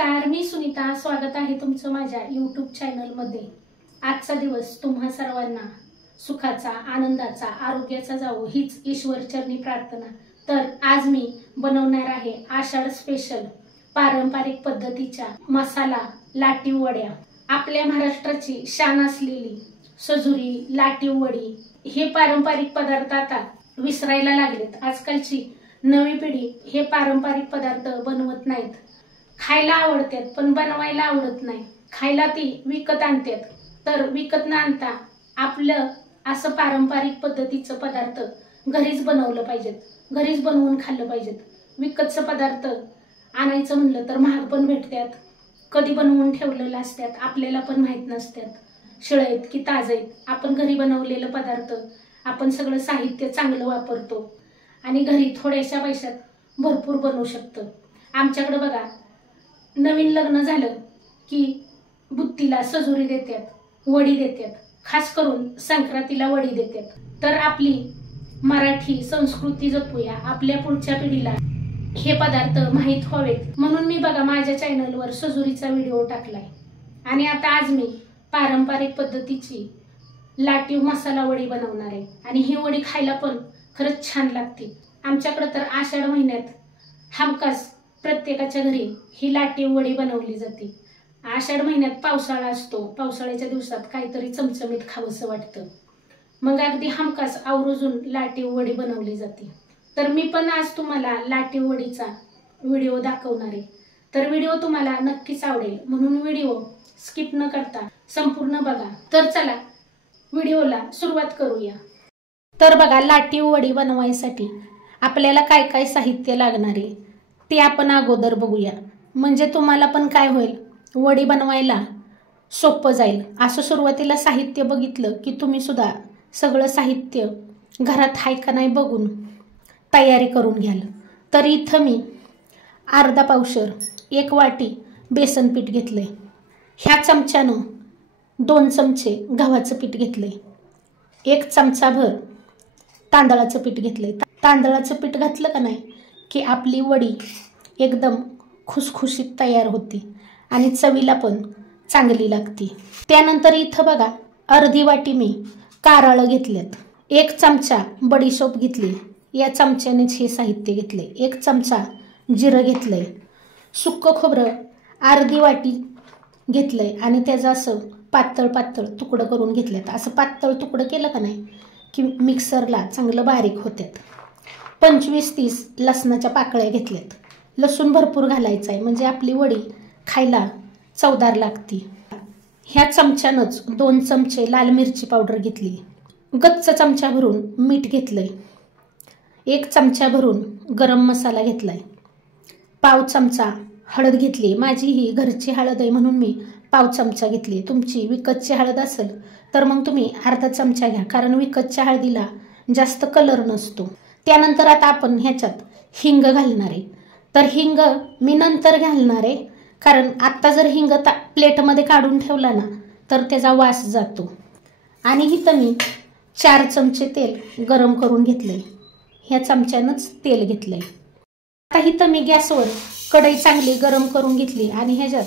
नमस्कार, मी सुनीता. स्वागत आहे तुमचं माझ्या यूट्यूब चॅनलमध्ये. आजचा दिवस तुम्हा सर्वांना सुखाचा, आनंदाचा, आरोग्याचा जावो हीच ईश्वरचरणी प्रार्थना. तर आज मी बनवणार आहे आषाढ स्पेशल पारंपरिक पद्धतीच्या मसाला लाटीव वड्या. आपल्या महाराष्ट्राची शान असलेली सजुरी, लाटीव वडी हे पारंपरिक पदार्थ आता विसरायला लागलेत. आजकालची नवी पिढी हे पारंपरिक पदार्थ बनवत नाहीत. खायला आवडतात पण बनवायला आवडत नाही. खायला ती विकत आणतात. तर विकत न आणता आपलं असं पारंपरिक पद्धतीचं पदार्थ घरीच बनवलं पाहिजेत, घरीच बनवून खाल्लं पाहिजेत. विकतचं पदार्थ आणायचं म्हणलं तर महाग पण भेटतात, कधी बनवून ठेवलेलं असतात, आपल्याला पण माहित नसतात शिळे आहेत की ताजे आहेत. आपण घरी बनवलेलं पदार्थ, आपण सगळं साहित्य चांगलं वापरतो आणि घरी थोड्याशा पैशात भरपूर बनवू शकतो. आमच्याकडे बघा, नवीन लग्न झालं की बुत्तीला सजुरी देतात, वडी देतात. खास करून संक्रांतीला वडी देतात. तर आपली मराठी संस्कृती जपूया, आपल्या पुढच्या पिढीला हे पदार्थ माहीत व्हावेत म्हणून मी बघा माझ्या चॅनलवर सजुरीचा व्हिडिओ टाकलाय. आणि आता आज मी पारंपरिक पद्धतीची लाटीव मसाला वडी बनवणार आहे. आणि ही वडी खायला पण खरंच छान लागते. आमच्याकडे तर आषाढ महिन्यात हमखास प्रत्येकाच्या घरी ही लाटीव वडी बनवली जाते. आषाढ महिन्यात पावसाळा असतो, पावसाळ्याच्या दिवसात काहीतरी चमचमीत खावंसं वाटतं, मग अगदी हमखास आवर्जून लाटीव वडी बनवली जाते. तर मी पण आज तुम्हाला लाटीव वडीचा व्हिडिओ दाखवणार आहे. तर व्हिडिओ तुम्हाला नक्कीच आवडेल म्हणून व्हिडिओ स्किप न करता संपूर्ण बघा. तर चला व्हिडिओला सुरुवात करूया. तर बघा, लाटीव वडी बनवायसाठी आपल्याला काय काय साहित्य लागणार आहे ते आपण अगोदर बघूया. म्हणजे तुम्हाला पण काय होईल, वडी बनवायला सोपं जाईल. असं सुरुवातीला साहित्य बघितलं की तुम्ही सुद्धा सगळं साहित्य घरात आहे का नाही बघून तयारी करून घ्याल. तर इथं मी अर्धा पावशर 1 वाटी बेसन पीठ घेतलंय. ह्या चमच्यानं 2 चमचे गव्हाचं पीठ घेतलंय. 1 चमचाभर तांदळाचं पीठ घेतलंय. तांदळाचं पीठ घातलं का नाही की आपली वडी एकदम खुसखुशीत तयार होती आणि चवीला पण चांगली लागते. त्यानंतर इथं बघा, अर्धी वाटी मी कारळं घेतलेत. 1 चमचा बडीशोप घेतली. या चमच्यानेच हे साहित्य घेतले. 1 चमचा जिरं घेतलंय. सुक्कं खोबरं अर्धी वाटी घेतलंय आणि त्याचं असं पातळ पातळ तुकडं करून घेतलेत. असं पातळ तुकडं केलं का नाही की मिक्सरला चांगलं बारीक होतात. 25-30 लसणाच्या पाकळ्या घेतल्यात. लसूण भरपूर घालायचं आहे म्हणजे आपली वडी खायला चवदार लागते. ह्या चमच्यानंच 2 चमचे लाल मिरची पावडर घेतली. गच्च चमचा भरून मीठ घेतलंय. 1 चमचा भरून गरम मसाला घेतलाय. पाव चमचा हळद घेतली. माझी ही घरची हळद आहे म्हणून मी पाव चमचा घेतली. तुमची विकतची हळद असेल तर मग तुम्ही अर्धा चमचा घ्या, कारण विकतच्या हळदीला जास्त कलर नसतो. त्यानंतर आता आपण ह्याच्यात हिंग घालणार आहे. तर हिंग मी नंतर घालणार आहे, कारण आत्ता जर हिंग प्लेटमध्ये काढून ठेवला ना तर त्याचा वास जातो. आणि इथं मी 4 चमचे तेल गरम करून घेतलंय. ह्या चमच्यानंच तेल घेतलंय. आता इथं मी गॅसवर कढई चांगली गरम करून घेतली आणि ह्याच्यात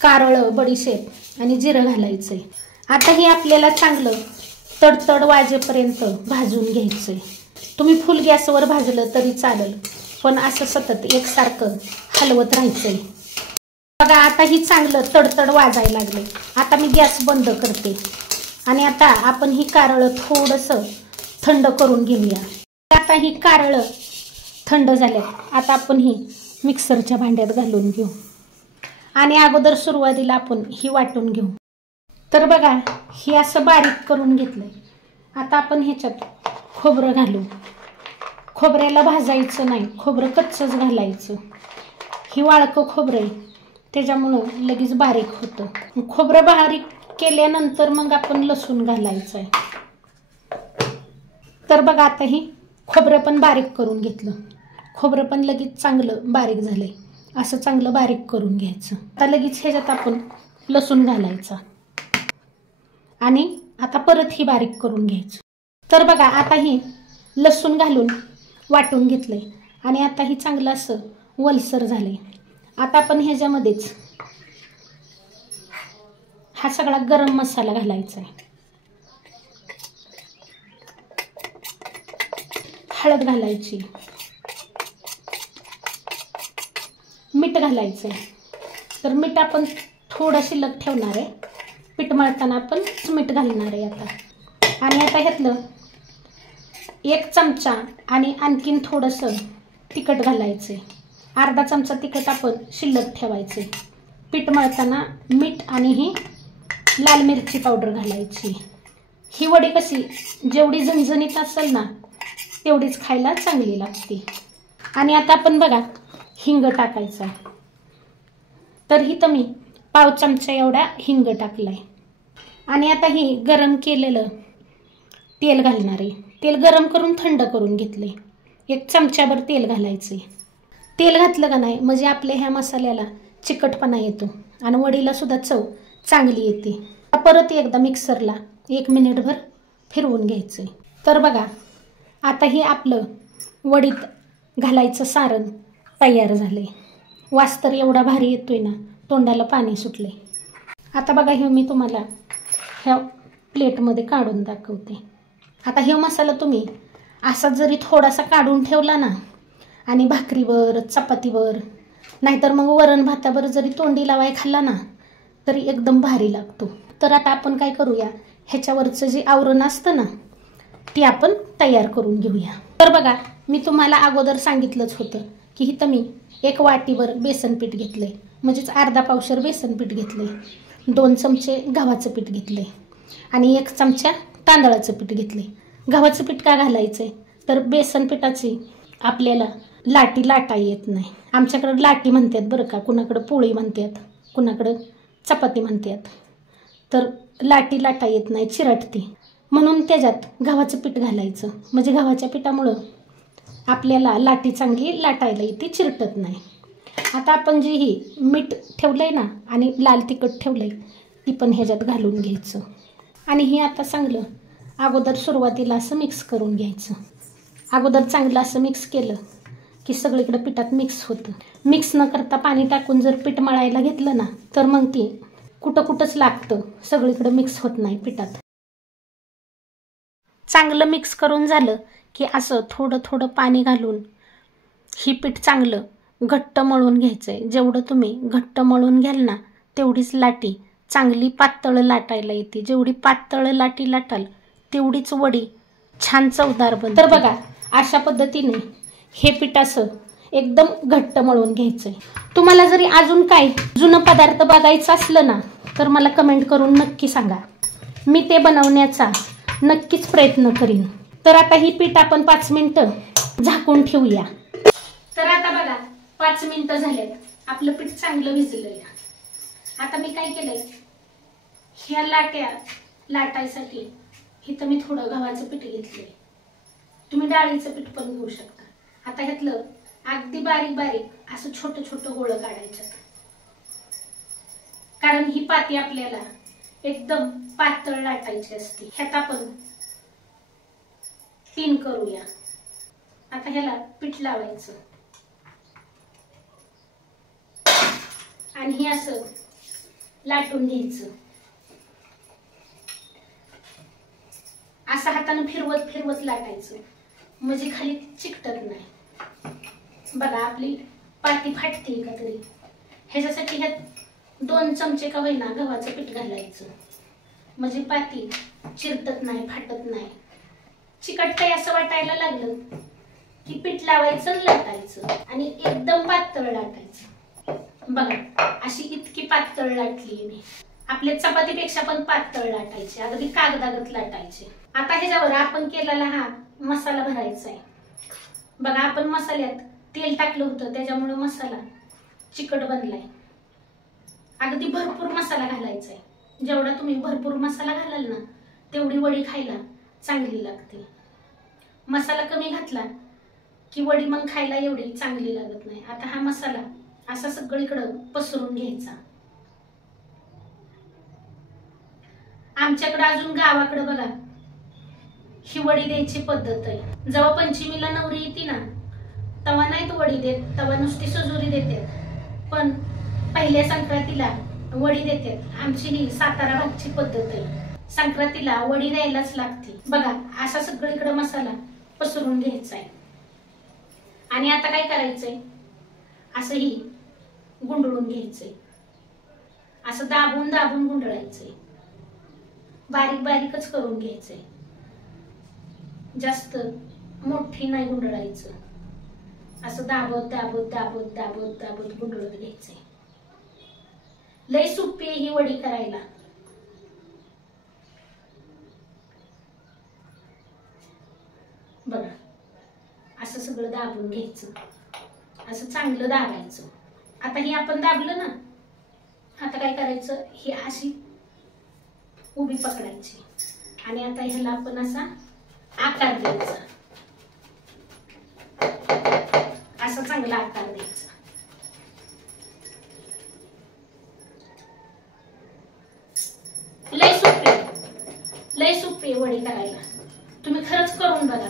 कारळं, बडीशेप आणि जिरं घालायचंय. आता हे आपल्याला चांगलं तडतड वाजेपर्यंत भाजून घ्यायचंय. तुम्ही फुल गॅसवर भाजलं तरी चालेल, पण असं सतत एकसारखं हलवत राहायचंय. बघा, आता ही चांगलं तडतड वाजायला लागले. आता मी गॅस बंद करते आणि आता आपण ही कारळं थोडंसं थंड करून घेऊया. आता ही कारळं थंड झाल्यात. आता आपण ही मिक्सरच्या भांड्यात घालून घेऊ आणि अगोदर सुरुवातीला आपण ही वाटून घेऊ. तर बघा, ही असं बारीक करून घेतलंय. आता आपण ह्याच्यात खोबरं घालू. खोबऱ्याला भाजायचं नाही, खोबरं कच्चंच घालायचं. ही वाळकं खोबरं आहे त्याच्यामुळं लगेच बारीक होतं. खोबरं बारीक केल्यानंतर मग आपण लसूण घालायचं आहे. तर बघा, आता ही खोबरं पण बारीक करून घेतलं. खोबरं पण लगेच चांगलं बारीक झालंय. असं चांगलं बारीक करून घ्यायचं. आता लगेच ह्याच्यात आपण लसूण घालायचा आणि आता परत ही बारीक करून घ्यायचं. तर बघा, आता ही लसूण घालून वाटून घेतलंय आणि आता ही चांगलं असं वलसर झालंय. आता आपण ह्याच्यामध्येच हा सगळा गरम मसाला घालायचा आहे. हळद घालायची, मीठ घालायचं. तर मीठ आपण थोडं शिल्लक ठेवणार आहे, पीठ मळताना आपण मीठ घालणार आहे आता. आणि आता ह्यातलं 1 चमचा आणि आणखीन थोडंसं तिखट घालायचं. अर्धा चमचा तिखट आपण शिल्लक ठेवायचे. पीठ मळताना मीठ आणि ही लाल मिरची पावडर घालायची. ही वडी कशी जेवढी झणझणीत असेल ना तेवढीच खायला चांगली लागते. आणि आता आपण बघा हिंग टाकायचा. तर इथं मी पाव चमचा एवढा हिंग टाकलाय. आणि आता ही गरम केलेलं तेल घालणार आहे. तेल गरम करून थंड करून घेतले. 1 चमचाभर तेल घालायचे. तेल घातलं का नाही म्हणजे आपल्या ह्या मसाल्याला चिकटपणा येतो आणि वडीला सुद्धा चव चांगली येते. परत एकदा मिक्सरला 1 मिनिटभर फिरवून घ्यायचं. तर बघा आता हे आपलं वडीत घालायचं सारण तयार झालंय. वास तर एवढा भारी येतोय ना, तोंडाला पाणी सुटले. आता बघा हे मी तुम्हाला ह्या प्लेटमध्ये काढून दाखवते. आता हे मसाला तुम्ही असा जरी थोडासा काढून ठेवला ना आणि भाकरीवर, चपातीवर, नाहीतर मग वरण भातावर जरी तोंडी लावाय खाल्ला ना तरी एकदम भारी लागतो. तर आता आपण काय करूया, ह्याच्यावरचं जे आवरण असतं ना ते आपण तयार करून घेऊया. तर बघा मी तुम्हाला अगोदर सांगितलंच होतं की इथं मी 1 वाटीवर बेसन पीठ घेतलंय, म्हणजेच अर्धा पावशर बेसन पीठ घेतलंय. 2 चमचे गव्हाचं पीठ घेतलंय आणि 1 चमचा तांदळाचं पीठ घेतलंय. गव्हाचं पीठ का घालायचंय तर बेसन पिठाची आपल्याला लाटी लाटा येत नाही. आमच्याकडे लाटी म्हणतात बरं का, कुणाकडं पोळी म्हणतात, कुणाकडं चपाती म्हणतात. तर लाटी लाटा येत नाही, चिरटते. म्हणून त्याच्यात गव्हाचं पीठ घालायचं, म्हणजे गव्हाच्या पिठामुळं आपल्याला लाटी चांगली लाटायला येते, चिरटत नाही. आता आपण जी ही मीठ ठेवलंय ना आणि लाल तिखट ठेवलंय ती पण ह्याच्यात घालून घ्यायचं. आणि हे आता चांगलं अगोदर सुरुवातीला असं मिक्स करून घ्यायचं. अगोदर चांगलं असं मिक्स केलं की सगळीकडे पिठात मिक्स होतं. मिक्स न करता पाणी टाकून जर पीठ मळायला घेतलं ना तर मग ती कुठंच लागतं, सगळीकडे मिक्स होत नाही पिठात. चांगलं मिक्स करून झालं की असं थोडं थोडं पाणी घालून ही पीठ चांगलं घट्ट मळून घ्यायचंय. जेवढं तुम्ही घट्ट मळून घ्याल ना तेवढीच लाटी चांगली पातळ लाटायला येते. जेवढी पातळ लाटी लाटाल तेवढीच वडी छान चवदार बनते. तर बघा अशा पद्धतीने हे पीठ असं एकदम घट्ट मळून घ्यायचंय. तुम्हाला जरी अजून काय जुनं पदार्थ बघायचं असलं ना तर मला कमेंट करून नक्की सांगा, मी ते बनवण्याचा नक्कीच प्रयत्न करीन. तर आता ही पीठ आपण 5 मिनिटं झाकून ठेवूया. तर आता बघा 5 मिनिटं झालेत, आपलं पीठ चांगलं भिजलंय. आता मी काय केलंय, ह्या लाट्या लाटायसाठी इथं मी थोडं गव्हाचं पीठ घेतलंय. तुम्ही डाळीचं पीठ पण घेऊ शकता. आता ह्यातलं अगदी बारीक बारीक असं छोटं छोटं गोळं काढायचं, कारण ही पाती आपल्याला एकदम पातळ लाटायची असते. ह्यात आपण 3 करूया. आता ह्याला पीठ लावायचं आणि हे असं लाटून घ्यायचं. असं हाताने फिरवत फिरवत लाटायचं, म्हणजे खाली चिकटत नाही. बघा आपली पाती फाटते का तरी. ह्याच्यासाठी ह्यात 2 चमचे का होईना गव्हाचं पीठ घालायचं, म्हणजे पाती चिरटत नाही, फाटत नाही. चिकटतंय असं वाटायला लागलं की पीठ लावायचं, लाटायचं आणि एकदम पातळ लाटायचं. बघा अशी इतकी पातळ लाटली मी. आपल्या चपातीपेक्षा पण पातळ लाटायचे, अगदी कागदागत लाटायचे. आता ह्याच्यावर आपण केलेला हा मसाला भरायचा आहे. बघा आपण मसाल्यात तेल टाकलं होतं त्याच्यामुळे मसाला चिकट बनलाय. अगदी भरपूर मसाला घालायचा आहे. जेवढा तुम्ही भरपूर मसाला घालाल ना तेवढी वडी खायला चांगली लागते. मसाला कमी घातला की वडी मग खायला एवढी चांगली लागत नाही. आता हा मसाला असा सगळीकडे पसरून घ्यायचा. आमच्याकडे अजून गावाकडे बघा ही वडी द्यायची पद्धत आहे. जेव्हा पंचमीला नवरी येते ना तेव्हा नाहीत वडी देत, तेव्हा नुसती सजुरी देते. पण पहिल्या संक्रांतीला वडी देतात। आमची ही सातारा भागची पद्धत आहे, संक्रांतीला वडी द्यायलाच लागते। बघा असा सगळीकडे मसाला पसरून घ्यायचा आहे आणि आता काय करायचंय, असंही गुंडळून घ्यायचंय, असं दाबून दाबून गुंडळायचंय, बारीक बारीकच करून घ्यायचंय, जास्त मोठी नाही गुंडळायचं, असं दाबत दाबत दाबत दाबत दाबत गुंडळत घ्यायचंय। लय सोपी ही वडी करायला। बघा असं सगळं दाबून घ्यायचं, असं चांगलं दाबायचं। आता हे आपण दाबलं ना, आता काय करायचं, ही अशी उभी पकडायची आणि आता ह्याला आपण असा आकार द्यायचा, असा चांगला आकार द्यायचा। लय सोपी वडी करायला, तुम्ही खरंच करून बघा।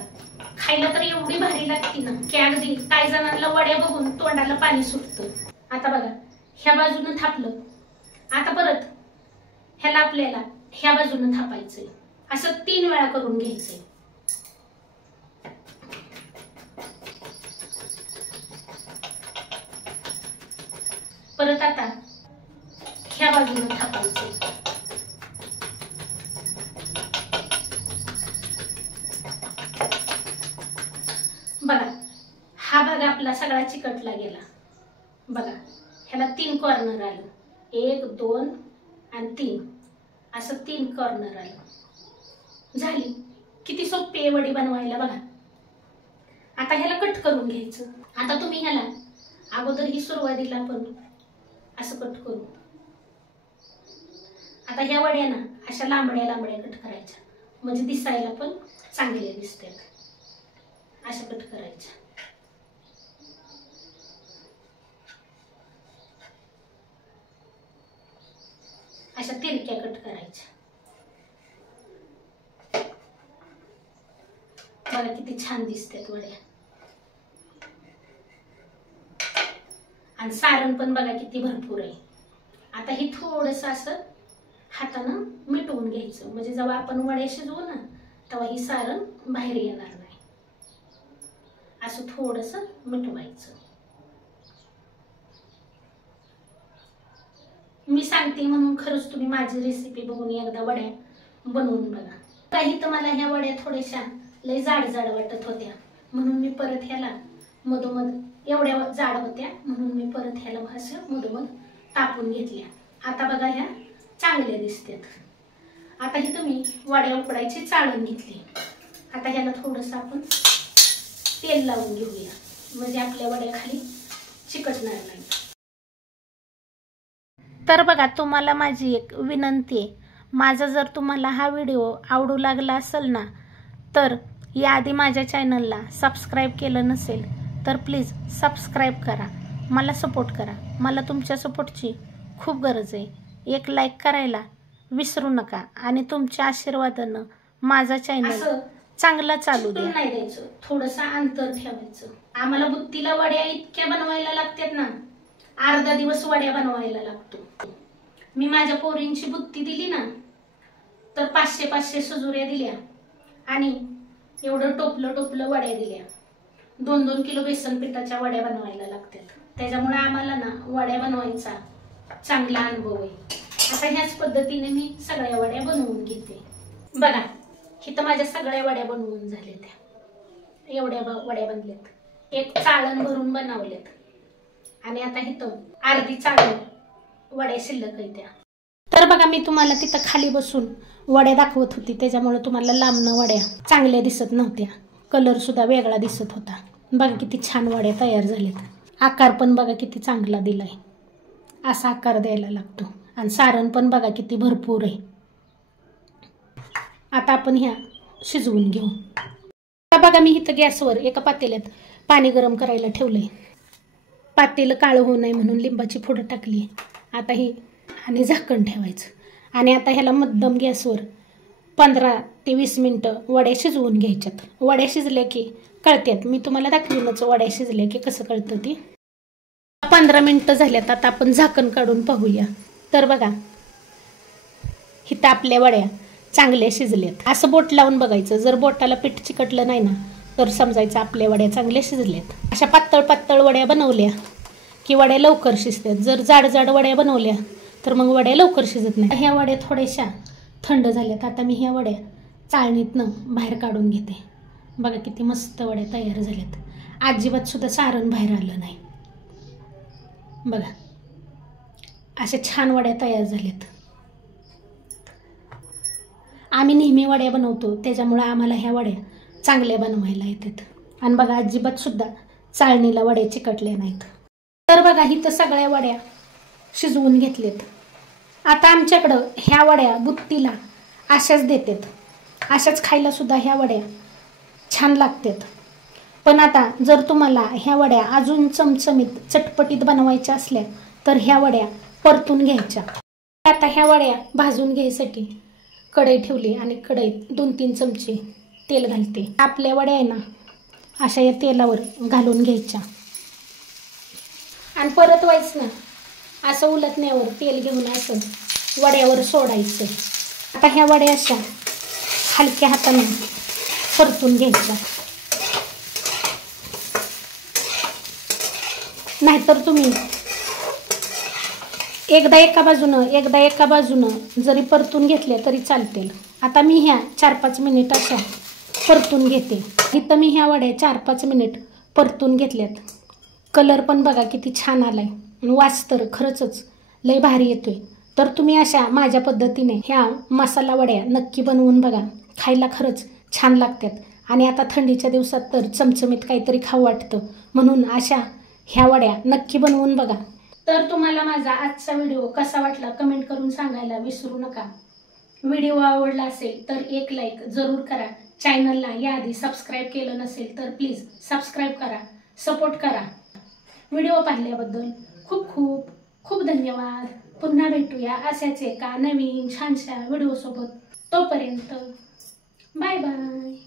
खायला तर एवढी भारी लागते ना की अगदी काही जणांना वड्या बघून तोंडाला पाणी सुटतं। आता बघा ह्या बाजूनं थापलं, आता परत ह्याला आपल्याला ह्या बाजूनं थापायचंय, असं 3 वेळा करून घ्यायचंय। परत आता ह्या बाजूनं थापायचंय। बघा हा भाग आपला सगळा चिकटला गेला। बघा ह्याला 3 कॉर्नर आलं, 1 2 आणि 3, असं 3 कॉर्नर आलं। झाली, किती सोपी आहे वडी बनवायला बघा। आता ह्याला कट करून घ्यायचं। आता तुम्ही ह्याला अगोदर ही सुरुवातीला पण असं कट करू। आता ह्या वड्या ना अशा लांबड्या लांबड्या कट करायच्या, म्हणजे दिसायला पण चांगल्या दिसतात। अशा कट करायच्या। अशा तिरक्या कट करायच्या। बघा किती छान दिसतात वड्या। आणि सारण पण बघा किती भरपूर आहे। आता हे थोडंसं असं हातानं मिटवून घ्यायचं, म्हणजे जेव्हा आपण वड्या शिजवू ना तेव्हा ही सारण बाहेर येणार नाही। असं थोडंसं मिटवायचं। मी सांगते म्हणून खरंच तुम्ही माझी रेसिपी बघून एकदा वड्या बनवून बघा। काही तर मला ह्या वड्या थोड्याशा लय जाड जाड वाटत होत्या, म्हणून मी परत ह्याला मधोमध एवढ्या जाड होत्या म्हणून मी परत ह्याला असं मधोमध तापून घेतल्या। आता बघा ह्या चांगल्या दिसतात। आता ही तुम्ही वड्या उकडायची चाळून घेतली। आता ह्याला थोडंसं आपण तेल लावून घेऊया, म्हणजे आपल्या वड्या खाली चिकटणार नाही। तर बघा तुम्हाला माझी एक विनंती आहे, माझा जर तुम्हाला हा व्हिडिओ आवडू लागला असेल ना, तर याआधी माझ्या चॅनलला सबस्क्राईब केलं नसेल तर प्लीज सबस्क्राईब करा, मला सपोर्ट करा। मला तुमच्या सपोर्टची खूप गरज आहे। एक लाईक करायला विसरू नका आणि तुमच्या आशीर्वादानं माझा चॅनल चांगला चालू द्या। नाही द्यायचं, थोडंसं अंतर ठेवायचं। आम्हाला बुत्तीला वड्या इतक्या बनवायला लागतात ना, अर्धा दिवस वड्या बनवायला लागतो। मी माझ्या पोरींची बुत्ती दिली ना तर 500-500 सुजुऱ्या दिल्या आणि एवढं टोपलं टोपलं वड्या दिल्या। 2-2 किलो बेसन पिठाच्या वड्या बनवायला लागतात। त्याच्यामुळे आम्हाला ना वड्या बनवायचा चांगला अनुभव आहे। आता ह्याच पद्धतीने मी सगळ्या वड्या बनवून घेते। बघा इथं माझ्या सगळ्या वड्या बनवून झाल्यात, एवढ्या वड्या बनल्यात, एक चाळण भरून बनवल्यात आणि आता इथं अर्धी चाळण वड्या शिल्लक आहेत। तर बघा मी तुम्हाला तिथं खाली बसून वड्या दाखवत होती, त्याच्यामुळे तुम्हाला लांबनं वड्या चांगल्या दिसत नव्हत्या, कलर सुद्धा वेगळा दिसत होता। बघा किती छान वड्या तयार झाल्यात। आकार पण बघा किती चांगला दिलाय, असा आकार द्यायला लागतो आणि सारण पण बघा किती भरपूर आहे। आता आपण ह्या शिजवून घेऊ। आता बघा मी इथं गॅसवर एका पातेल्यात पाणी गरम करायला ठेवलंय। पातेलं काळं होऊ नये म्हणून लिंबाची फोड टाकली। आता ही आणि झाकण ठेवायचं आणि आता ह्याला मध्यम गॅसवर 15 ते 20 मिनिटं वड्या शिजवून घ्यायच्यात। वड्या शिजल्या की कळतात, मी तुम्हाला दाखवीनच वड्या शिजल्या की कसं कळतं ती। 15 मिनिटं झाल्यात, आता आपण झाकण काढून पाहूया। तर बघा हिथं आपल्या वड्या चांगल्या शिजलेत. असं बोट लावून बघायचं, जर बोटाला पीठ चिकटलं नाही ना तर समजायचं आपल्या वड्या चांगल्या शिजलेत. अशा पातळ पातळ वड्या बनवल्या की वड्या लवकर शिजतात. जर जाड जाड वड्या बनवल्या तर मग वड्या लवकर शिजत नाही. ह्या वड्या थोड्याशा थंड झाल्यात. आता मी ह्या वड्या चाळणीतनं बाहेर काढून घेते. बघा किती मस्त वड्या तयार झाल्यात. अजिबात सुद्धा सारण बाहेर आलं नाही. बघा अशा छान वड्या तयार झाल्यात. आम्ही नेहमी वड्या बनवतो त्याच्यामुळे आम्हाला ह्या वड्या चांगल्या बनवायला येतात. आणि बघा अजिबात सुद्धा चाळणीला वड्या चिकटल्या नाहीत. तर बघा इथं सगळ्या वड्या शिजवून घेतलेत. आता आमच्याकडं ह्या वड्या बुत्तीला अशाच देतात. अशाच खायला सुद्धा ह्या वड्या छान लागतात. पण आता जर तुम्हाला ह्या वड्या अजून चमचमीत चटपटीत बनवायच्या असल्या तर ह्या वड्या परतून घ्यायच्या. आता ह्या वड्या भाजून घ्यायसाठी कढई ठेवली आणि कढईत 2-3 चमचे तेल घालते. आपल्या वड्या आहे ना अशा या तेलावर घालून घ्यायच्या आणि परतवायचं ना. असं उलटण्यावर तेल घेऊन असं वड्यावर सोडायचं. आता ह्या वड्या अशा हलक्या हाताने परतून घ्यायच्या. नाहीतर तुम्ही एकदा एका बाजूनं जरी परतून घेतल्या तरी चालतील. आता मी ह्या 4-5 मिनिट अशा परतून घेते. इथं मी ह्या वड्या 4-5 मिनिट परतून घेतल्यात. कलर पण बघा किती छान आलाय आणि वास तर खरंच लय भारी येतोय. तर तुम्ही अशा माझ्या पद्धतीने ह्या मसाला वड्या नक्की बनवून बघा. खायला खरंच छान लागतात. आणि आता थंडीच्या दिवसात तर चमचमीत काहीतरी खाऊ वाटतं, म्हणून अशा ह्या वड्या नक्की बनवून बघा. तर तुम्हाला माझा आजचा व्हिडिओ कसा वाटला कमेंट करून सांगायला विसरू नका. व्हिडिओ आवडला असेल तर एक लाईक जरूर करा. चॅनलला याआधी सबस्क्राईब केलं नसेल तर प्लीज सबस्क्राईब करा, सपोर्ट करा. व्हिडिओ पाहिल्याबद्दल खूप खूप खूप धन्यवाद. पुन्हा भेटूया अशाच एका नवीन छानशा व्हिडिओसोबत. तोपर्यंत बाय बाय.